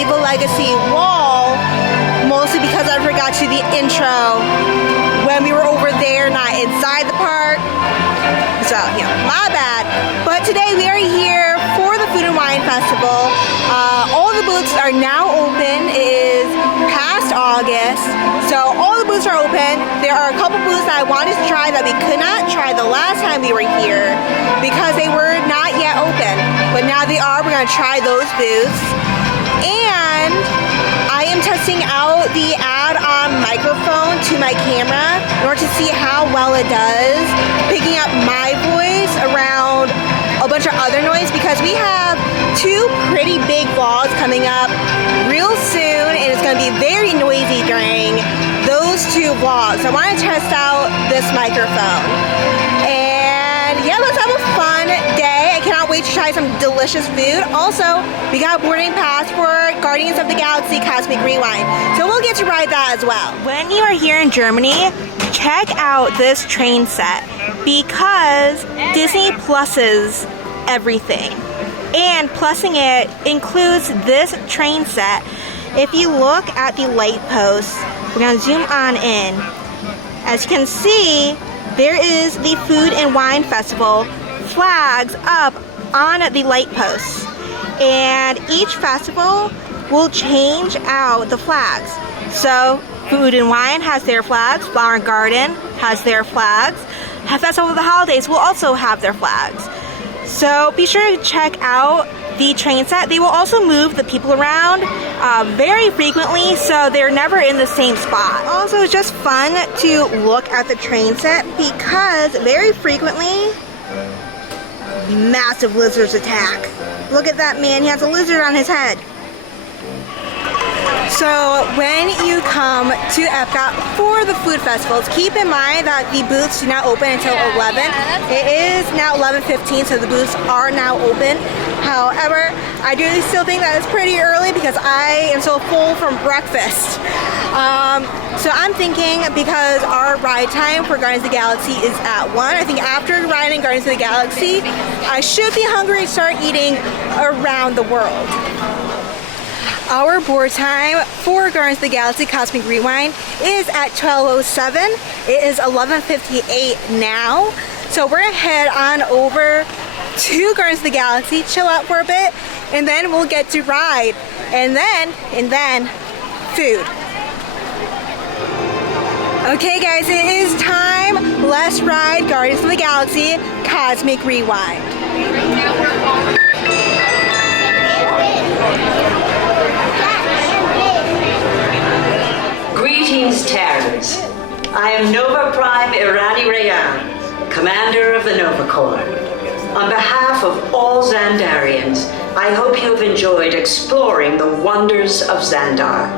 leave a legacy wall, mostly because I forgot to do the intro when we were over there, not inside the park. So, yeah, my bad. But today we are here for the Food and Wine Festival. All the booths are now open. It is past August, so all the booths are open. There are a couple booths that I wanted to try that we could not try the last time we were here because they were not yet open. But now they are. We're going to try those booths. And I am testing out the add-on microphone to my camera in order to see how well it does picking up my voice around a bunch of other noise, because we have two pretty big vlogs coming up real soon, and it's going to be very noisy during those two vlogs. So I want to test out this microphone. And yeah, let's have a fun day. I cannot wait to try some delicious food. Also, we got a boarding pass for Guardians of the Galaxy Cosmic Rewind, so we'll get to ride that as well. When you are here in Germany, check out this train set because Disney pluses everything. And plussing it includes this train set. If you look at the light posts, we're going to zoom on in. As you can see, there is the Food and Wine Festival flags up on the light posts. And each festival will change out the flags. So Food and Wine has their flags, Flower and Garden has their flags, Festival of the Holidays will also have their flags. So be sure to check out the train set. They will also move the people around very frequently, so they're never in the same spot. Also, it's just fun to look at the train set because very frequently massive lizards attack. Look at that man, he has a lizard on his head. So when you come to EPCOT for the food festivals, keep in mind that the booths do not open until 11. It is now 11:15, so the booths are now open. However, I do still think that it's pretty early because I am so full from breakfast. So I'm thinking, because our ride time for Guardians of the Galaxy is at 1, I think after riding Guardians of the Galaxy, I should be hungry to start eating around the world. Our board time for Guardians of the Galaxy Cosmic Rewind is at 12:07. It is 11:58 now. So we're gonna head on over to Guardians of the Galaxy, chill out for a bit, and then we'll get to ride. And then food. Okay guys, it is time. Let's ride Guardians of the Galaxy Cosmic Rewind. Greetings, Terrans. I am Nova Prime Irani Rayan, Commander of the Nova Corps. On behalf of all Xandarians, I hope you have enjoyed exploring the wonders of Xandar.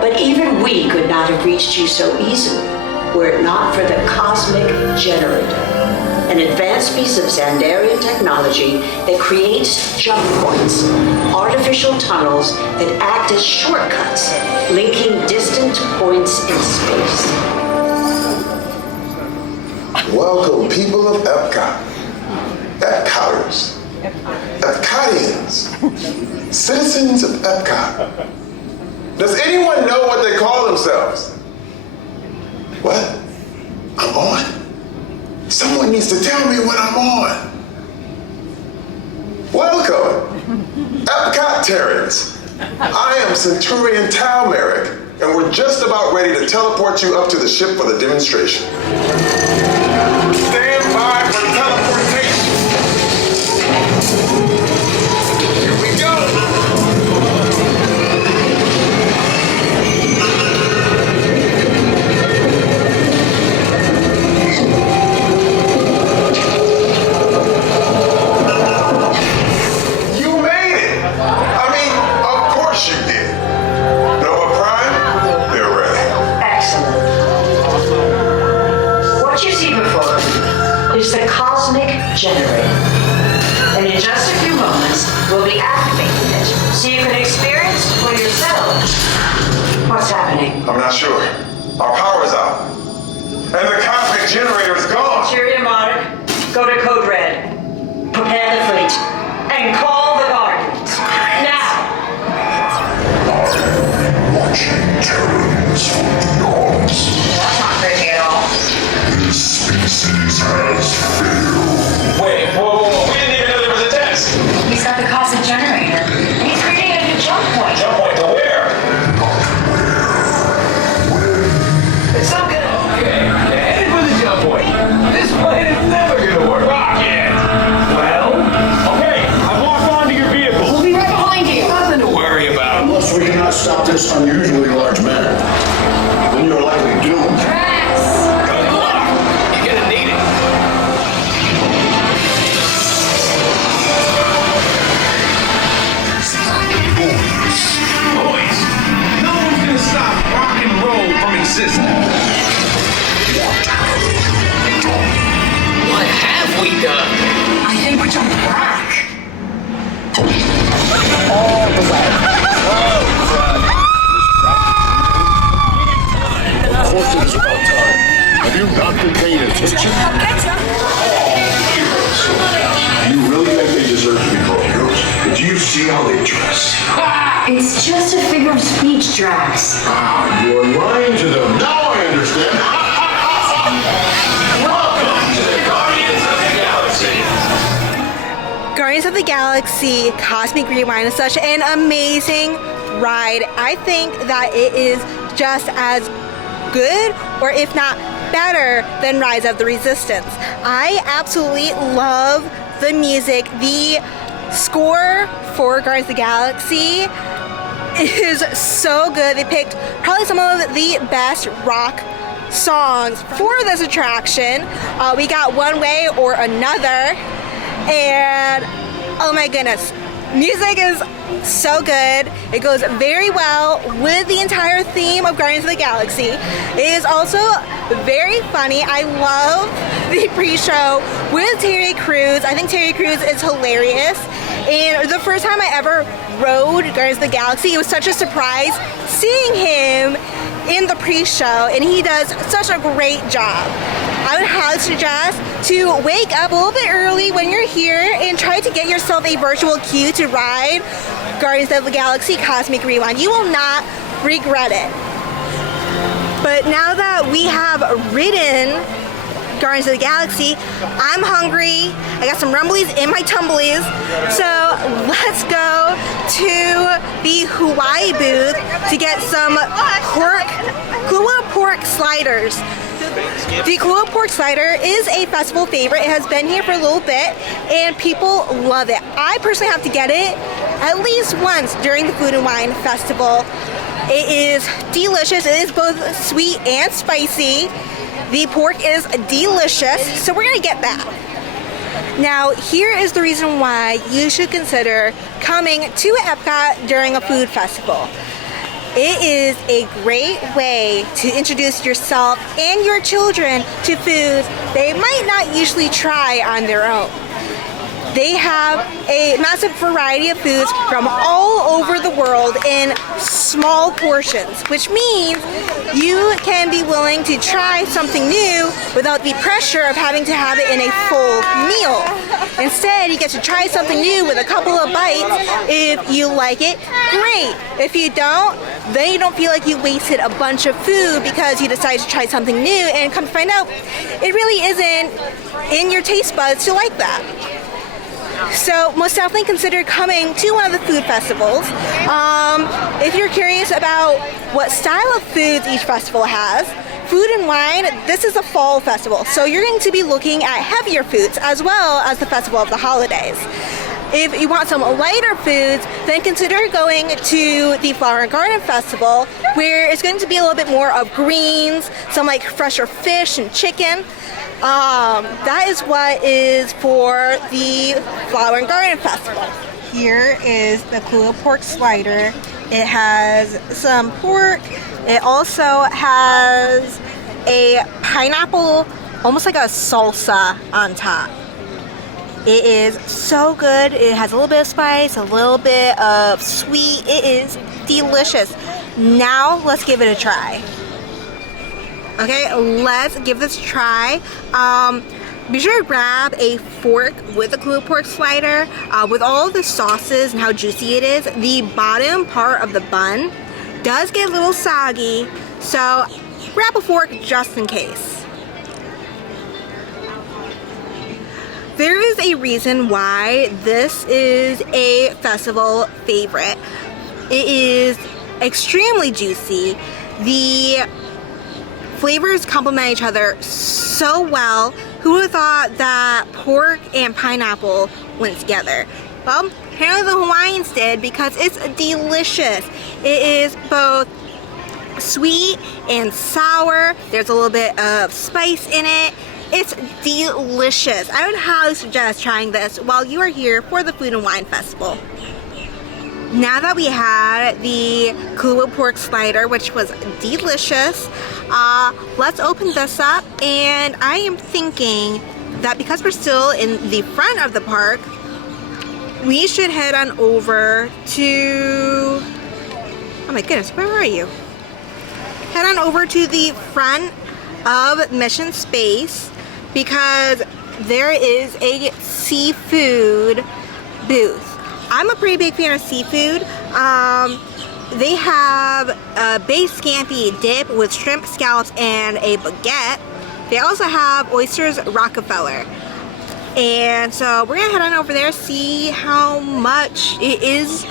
But even we could not have reached you so easily were it not for the Cosmic Generator, an advanced piece of Xandarian technology that creates jump points, artificial tunnels that act as shortcuts, linking distant points in space. Welcome, people of EPCOT, EPCOTers, EPCOTians, citizens of EPCOT. Does anyone know what they call themselves? What? I'm on? Someone needs to tell me when I'm on. Welcome, EPCOT-tarians. I am Centurion Tal Merrick, and we're just about ready to teleport you up to the ship for the demonstration. Stand by for teleportation. Here we go. Generator. And in just a few moments, we'll be activating it so you can experience for yourselves what's happening. I'm not sure. Our power's out. And the cosmic generator is gone. Cheerio, Monarch. Go to Code Red. Prepare the fleet. And call the Guardians. Now! else we cannot stop this unusually large man, then you're likely doomed. Good luck. You're gonna need it. Boys, no one's gonna stop rock and roll from existing. What have we done? I think we're jumping back. Of course it is about time. Have you not been paying attention? You really think they deserve to be called heroes? But do you see how they dress? It's just a figure of speech, Drax. Ah, you are lying to them. Now I understand. Welcome to the Guardians of the Galaxy. Guardians of the Galaxy Cosmic Rewind is such an amazing ride. I think that it is just as good, or if not better, than Rise of the Resistance. I absolutely love the music. The score for Guardians of the Galaxy is so good. They picked probably some of the best rock songs for this attraction. We got One Way or Another, and oh my goodness, music is so good. It goes very well with the entire theme of Guardians of the Galaxy. It is also very funny. I love the pre-show with Terry Crews. I think Terry Crews is hilarious. And the first time I ever rode Guardians of the Galaxy, it was such a surprise seeing him in the pre-show, and he does such a great job. I would highly suggest to wake up a little bit early when you're here and try to get yourself a virtual queue to ride Guardians of the Galaxy Cosmic Rewind. You will not regret it. But now that we have ridden Guardians of the Galaxy, I'm hungry. I got some rumblies in my tumblies. So let's go to the Hawaii booth to get some Kula pork sliders. The Kula pork slider is a festival favorite. It has been here for a little bit and people love it. I personally have to get it at least once during the Food and Wine Festival. It is delicious. It is both sweet and spicy. The pork is delicious, so we're gonna get that. Now, here is the reason why you should consider coming to EPCOT during a food festival. It is a great way to introduce yourself and your children to foods they might not usually try on their own. They have a massive variety of foods from all over the world in small portions, which means you can be willing to try something new without the pressure of having to have it in a full meal. Instead, you get to try something new with a couple of bites. If you like it, great. If you don't, then you don't feel like you wasted a bunch of food because you decided to try something new, and come to find out, it really isn't in your taste buds to like that. So most definitely consider coming to one of the food festivals. If you're curious about what style of foods each festival has, Food and Wine, this is a fall festival, so you're going to be looking at heavier foods as well as the Festival of the Holidays. If you want some lighter foods, then consider going to the Flower and Garden Festival, where it's going to be a little bit more of greens, some like fresher fish and chicken. That is what is for the Flower and Garden Festival. Here is the Kula pork slider. It has some pork. It also has a pineapple, almost like a salsa on top. It is so good. It has a little bit of spice, a little bit of sweet. It is delicious. Now let's give it a try. Okay, let's give this a try. Be sure to grab a fork with the Kula pork slider. With all of the sauces and how juicy it is, the bottom part of the bun does get a little soggy, so grab a fork just in case. There is a reason why this is a festival favorite. It is extremely juicy. The flavors complement each other so well. Who would have thought that pork and pineapple went together? Well, apparently the Hawaiians did, because it's delicious. It is both sweet and sour. There's a little bit of spice in it. It's delicious. I would highly suggest trying this while you are here for the Food and Wine Festival. Now that we had the Kula pork slider, which was delicious, let's open this up. And I am thinking that because we're still in the front of the park, we should head on over to, oh my goodness, where are you? Head on over to the front of Mission Space because there is a seafood booth. I'm a pretty big fan of seafood. They have a baked scampi dip with shrimp, scallops, and a baguette. They also have Oysters Rockefeller. And so we're gonna head on over there, see how much it is.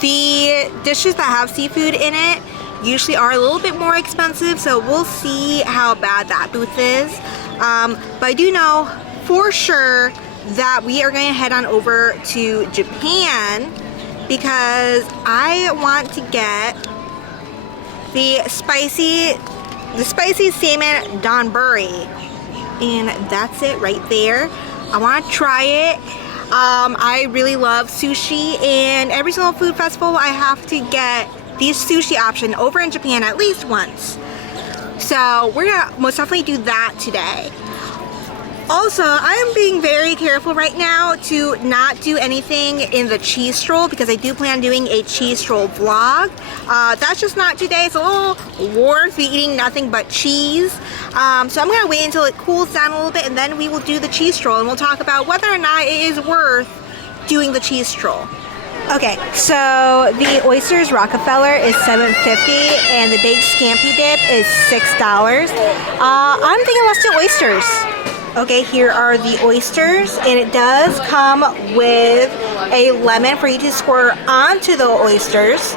The dishes that have seafood in it usually are a little bit more expensive, so we'll see how bad that booth is. But I do know for sure that we are going to head on over to Japan because I want to get the spicy salmon donburi, and that's it right there. I want to try it. I really love sushi, and every single food festival I have to get the sushi option over in Japan at least once. So we're gonna most definitely do that today. Also, I am being very careful right now to not do anything in the cheese stroll because I do plan on doing a cheese stroll vlog. That's just not today. It's a little warm to be eating nothing but cheese. So I'm gonna wait until it cools down a little bit and then we will do the cheese stroll and we'll talk about whether or not it is worth doing the cheese stroll. Okay, so the Oysters Rockefeller is $7.50 and the baked scampi dip is $6. I'm thinking let's do oysters. Okay, here are the oysters, and it does come with a lemon for you to squirt onto the oysters.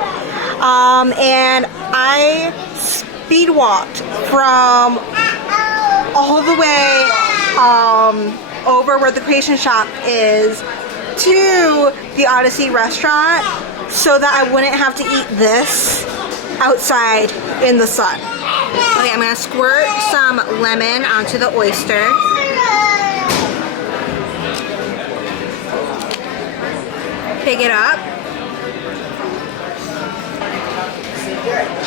And I speed walked from all the way over where the Creation Shop is to the Odyssey restaurant so that I wouldn't have to eat this outside in the sun. Okay, I'm gonna squirt some lemon onto the oyster. Pick it up.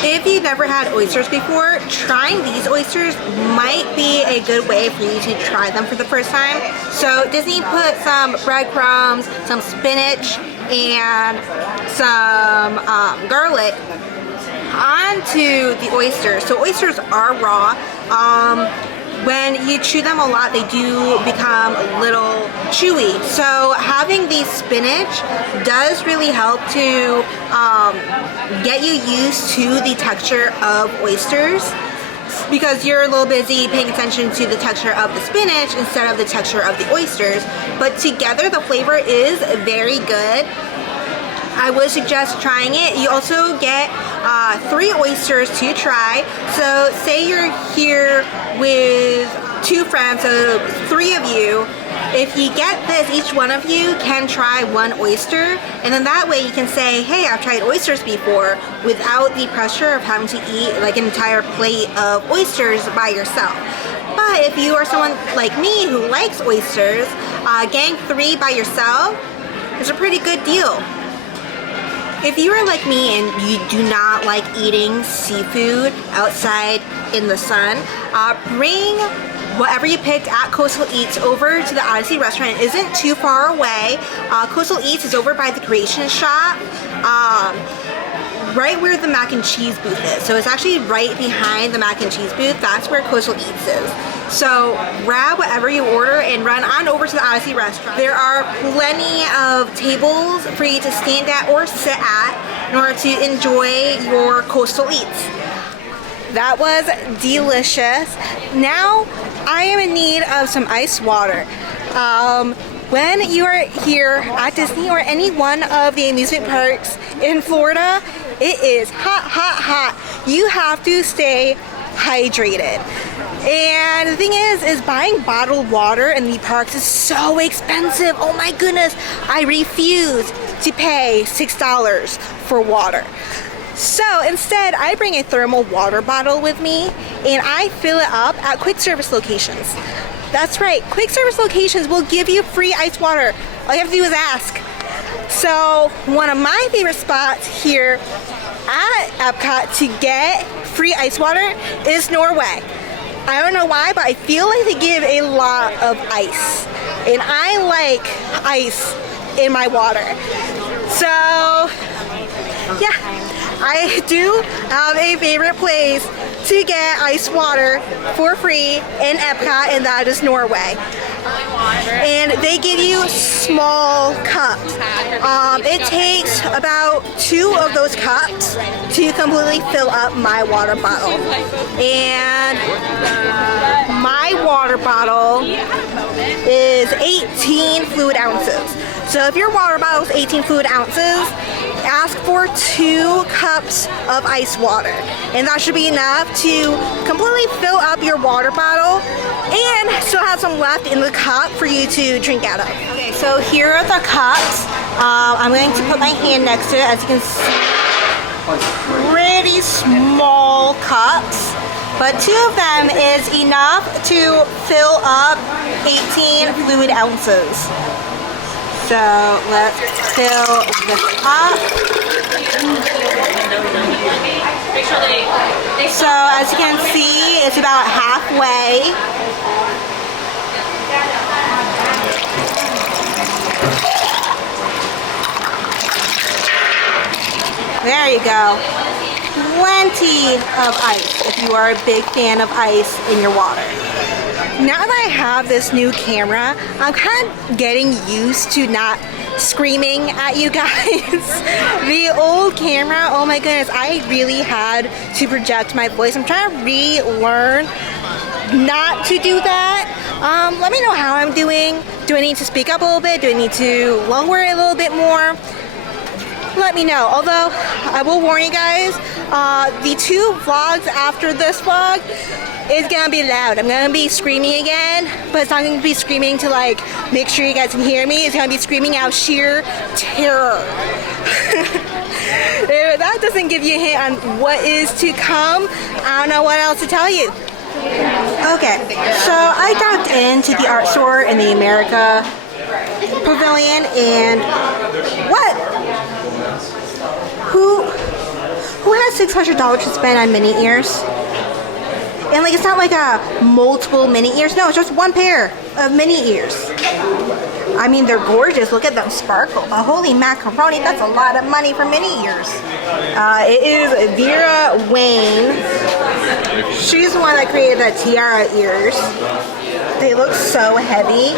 If you've never had oysters before, trying these oysters might be a good way for you to try them for the first time. So Disney put some breadcrumbs, some spinach, and some garlic onto the oysters. So oysters are raw. When you chew them a lot, they do become a little chewy. So having the spinach does really help to get you used to the texture of oysters because you're a little busy paying attention to the texture of the spinach instead of the texture of the oysters. But together, the flavor is very good. I would suggest trying it. You also get 3 oysters to try. So say you're here with 2 friends, so 3 of you. If you get this, each one of you can try 1 oyster, and then that way you can say, hey, I've tried oysters before without the pressure of having to eat like an entire plate of oysters by yourself. But if you are someone like me who likes oysters, getting 3 by yourself is a pretty good deal. If you are like me and you do not like eating seafood outside in the sun, bring whatever you picked at Coastal Eats over to the Odyssey restaurant. It isn't too far away. Coastal Eats is over by the Creation Shop, right where the mac and cheese booth is. So it's actually right behind the mac and cheese booth. That's where Coastal Eats is. So grab whatever you order and run on over to the Odyssey restaurant. There are plenty of tables for you to stand at or sit at in order to enjoy your Coastal Eats. That was delicious. Now I am in need of some ice water. When you are here at Disney or any one of the amusement parks in Florida, it is hot, hot, hot. You have to stay hydrated. And the thing is buying bottled water in the parks is so expensive. Oh my goodness, I refuse to pay $6 for water. So instead, I bring a thermal water bottle with me and I fill it up at quick service locations. That's right, quick service locations will give you free ice water. All you have to do is ask. So one of my favorite spots here at EPCOT to get free ice water is Norway. I don't know why, but I feel like they give a lot of ice. And I like ice in my water. So, yeah, I do have a favorite place to get ice water for free in EPCOT, and that is Norway. And they give you small cups. It takes about 2 of those cups to completely fill up my water bottle. And my water bottle is 18 fluid ounces. So if your water bottle is 18 fluid ounces, ask for 2 cups of ice water. And that should be enough to completely fill up your water bottle and still have some left in the cup for you to drink out of. Okay, so here are the cups. I'm going to put my hand next to it. As you can see, pretty small cups. But 2 of them is enough to fill up 18 fluid ounces. So let's fill this up. So as you can see, it's about halfway. There you go. Plenty of ice if you are a big fan of ice in your water. Now that I have this new camera, I'm kind of getting used to not screaming at you guys. The old camera, oh my goodness, I really had to project my voice. I'm trying to relearn not to do that. Let me know how I'm doing. Do I need to speak up a little bit? Do I need to lower it a little bit more? Let me know. Although, I will warn you guys, the 2 vlogs after this vlog is gonna be loud. I'm gonna be screaming again, but it's not gonna be screaming to like make sure you guys can hear me. It's gonna be screaming out sheer terror. If that doesn't give you a hint on what is to come, I don't know what else to tell you. Okay, so I dropped into the art store in the America Pavilion, and what? Who has $600 to spend on mini ears? And like, it's not like a multiple mini ears. No, it's just 1 pair of mini ears. I mean, they're gorgeous. Look at them sparkle. But holy macaroni, that's a lot of money for mini ears. It is Vera Wayne. She's the one that created the tiara ears. They look so heavy.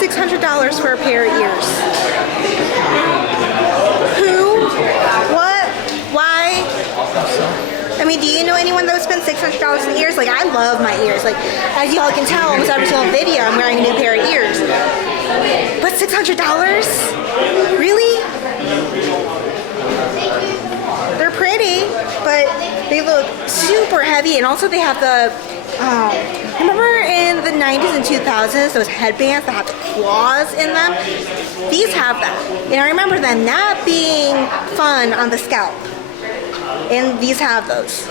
$600 for a pair of ears. Who? What? Why? I mean, do you know anyone that would spend $600 in ears? Like, I love my ears. Like, as y'all can tell, almost every single video, I'm wearing a new pair of ears. But $600? Really? They're pretty, but they look super heavy, and also they have the, remember in the 90s and 2000s, those headbands that have the claws in them? These have that. And I remember them not being fun on the scalp. And these have those.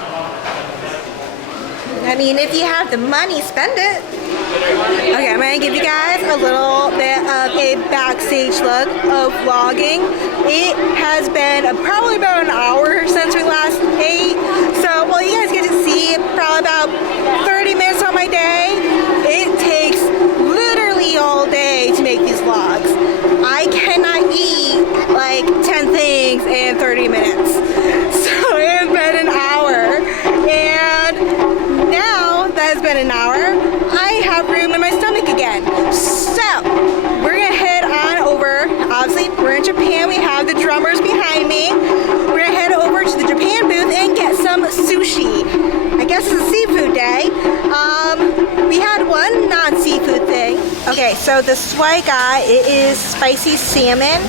I mean, if you have the money, spend it. Okay, I'm gonna give you guys a little bit of a backstage look of vlogging. It has been probably about an hour since we last ate. So, well, you guys get to see probably about 30 minutes on my day. It takes literally all day to make these vlogs. I cannot eat like 10 things in 30 minutes. So it has been an hour. And now that it's been an hour, I have room in my stomach again. So we're gonna head on over. Obviously, we're in Japan. We have the drummers behind me. We're gonna head over to the Japan booth and get some sushi. I guess it's a seafood day. We had one non-seafood thing. Okay, so the Swaga, it is spicy salmon.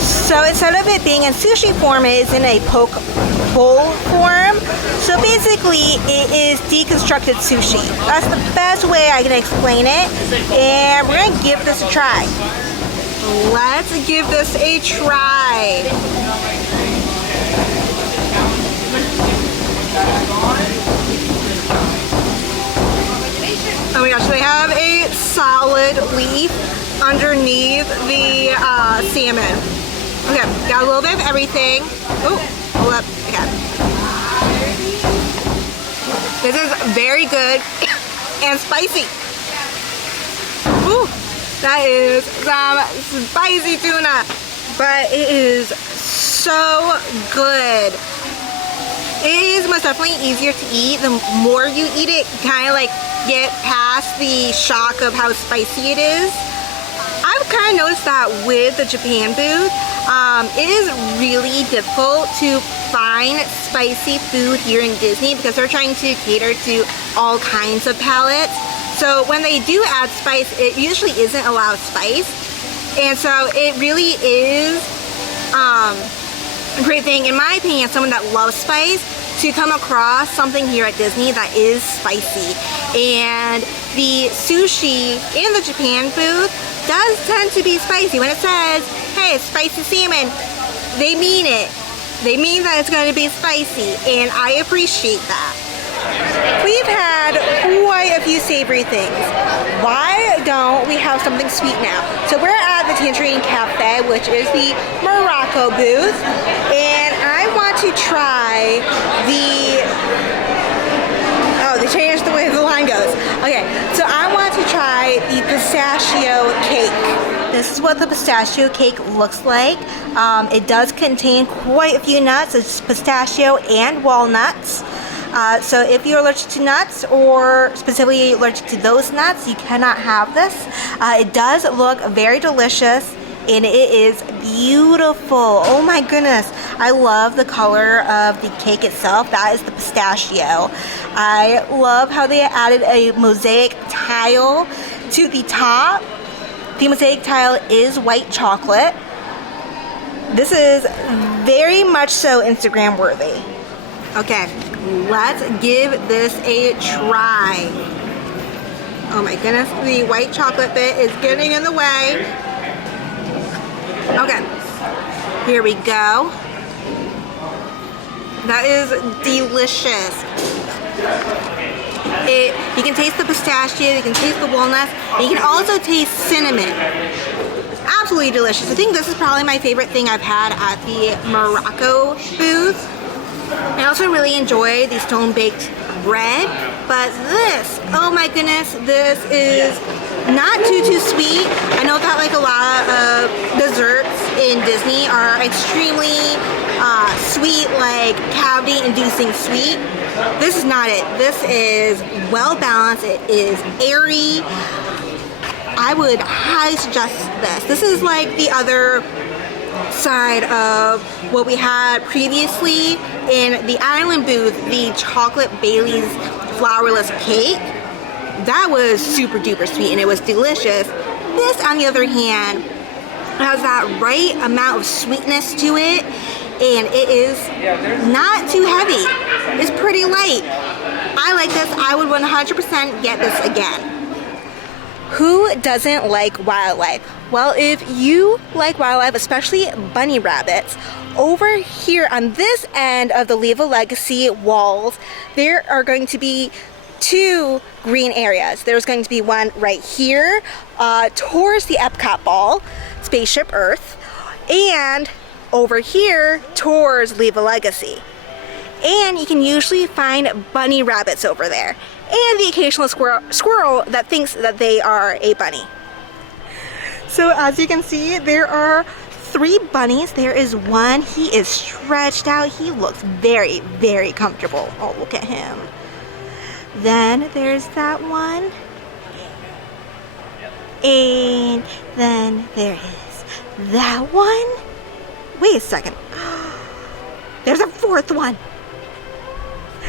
So instead of it being in sushi form, it is in a poke whole form. So basically, it is deconstructed sushi. That's the best way I can explain it. And we're gonna give this a try. Let's give this a try. Oh my gosh, they have a solid leaf underneath the salmon. Okay, got a little bit of everything. Oh, hold up. Okay. This is very good and spicy. Ooh, that is some spicy tuna, but it is so good. It is most definitely easier to eat. The more you eat it, kind of like get past the shock of how spicy it is. I've kind of noticed that with the Japan booth, it is really difficult to find spicy food here in Disney because they're trying to cater to all kinds of palates. So when they do add spice, it usually isn't a lot of spice. And so it really is a great thing, in my opinion, someone that loves spice, to come across something here at Disney that is spicy. And the sushi in the Japan booth does tend to be spicy. When it says, hey, spicy salmon, they mean it. They mean that it's going to be spicy, and I appreciate that. We've had quite a few savory things. Why don't we have something sweet now? So we're at the Tangerine Cafe, which is the Morocco booth, and I want to try the... Oh, they changed the way the line goes. Okay, so I want to try the pistachio cake. This is what the pistachio cake looks like. It does contain quite a few nuts. It's pistachio and walnuts. So if you're allergic to nuts, or specifically allergic to those nuts, you cannot have this. It does look very delicious, and it is beautiful. Oh my goodness. I love the color of the cake itself. That is the pistachio. I love how they added a mosaic tile to the top. The mosaic tile is white chocolate. This is very much so Instagram worthy. Okay, let's give this a try. Oh my goodness, the white chocolate bit is getting in the way. Okay, here we go. That is delicious. You can taste the pistachio, you can taste the walnuts, and you can also taste cinnamon. Absolutely delicious. I think this is probably my favorite thing I've had at the Morocco booth. I also really enjoy the stone-baked bread, but this, oh my goodness, this is not too sweet. I know that like a lot of desserts in Disney are extremely sweet, like cavity-inducing sweet. This is not it. This is well balanced. It is airy. I would highly suggest this. This is like the other side of what we had previously in the island booth, the chocolate Bailey's flourless cake. That was super duper sweet and it was delicious. This, on the other hand, has that right amount of sweetness to it, and it is not too heavy. It's pretty light. I like this. I would 100% get this again. Who doesn't like wildlife? Well, if you like wildlife, especially bunny rabbits, over here on this end of the Leave a Legacy walls, there are going to be two green areas. There's going to be one right here towards the EPCOT ball, Spaceship Earth, and over here towards Leave a Legacy. And you can usually find bunny rabbits over there, and the occasional squirrel that thinks that they are a bunny. So as you can see, there are 3 bunnies. There is one. He is stretched out. He looks very, very comfortable. Oh, look at him. Then there's that one. And then there is that one. Wait a second. There's a 4th one.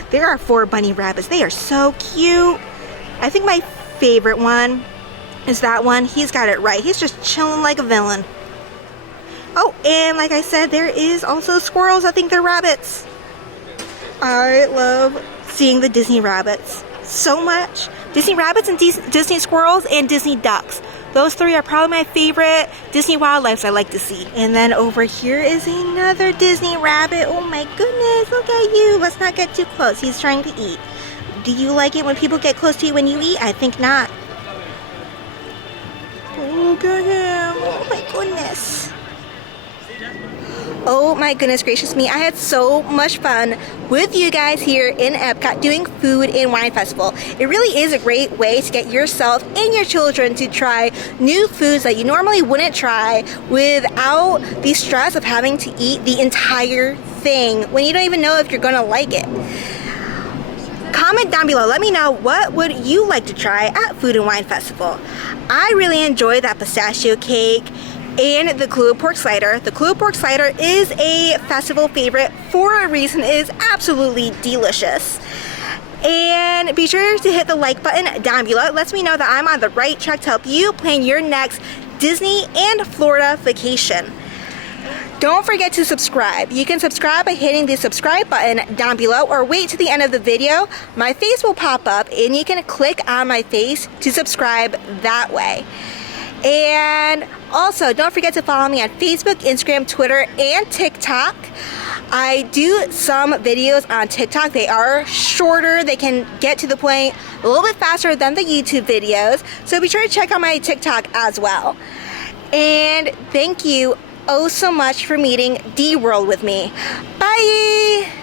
There are 4 bunny rabbits. They are so cute. I think my favorite one is that one. He's got it right. He's just chilling like a villain. Oh, and like I said, there is also squirrels. I think they're rabbits. I love seeing the Disney rabbits so much. Disney rabbits and Disney squirrels and Disney ducks. Those three are probably my favorite Disney wildlife I like to see. And then over here is another Disney rabbit. Oh my goodness, look at you. Let's not get too close. He's trying to eat. Do you like it when people get close to you when you eat? I think not. Look at him. Oh my goodness. Oh my goodness gracious me. I had so much fun with you guys here in Epcot doing Food and Wine Festival. It really is a great way to get yourself and your children to try new foods that you normally wouldn't try without the stress of having to eat the entire thing when you don't even know if you're gonna like it. Comment down below, let me know what would you like to try at Food and Wine Festival. I really enjoyed that pistachio cake and the Kahlua pork slider. The Kahlua pork slider is a festival favorite for a reason. It is absolutely delicious. And be sure to hit the like button down below. It lets me know that I'm on the right track to help you plan your next Disney and Florida vacation. Don't forget to subscribe. You can subscribe by hitting the subscribe button down below or wait to the end of the video. My face will pop up and you can click on my face to subscribe that way. And also, don't forget to follow me on Facebook, Instagram, Twitter, and TikTok. I do some videos on TikTok. They are shorter. They can get to the point a little bit faster than the YouTube videos. So be sure to check out my TikTok as well. And thank you oh so much for meeting D-World with me. Bye!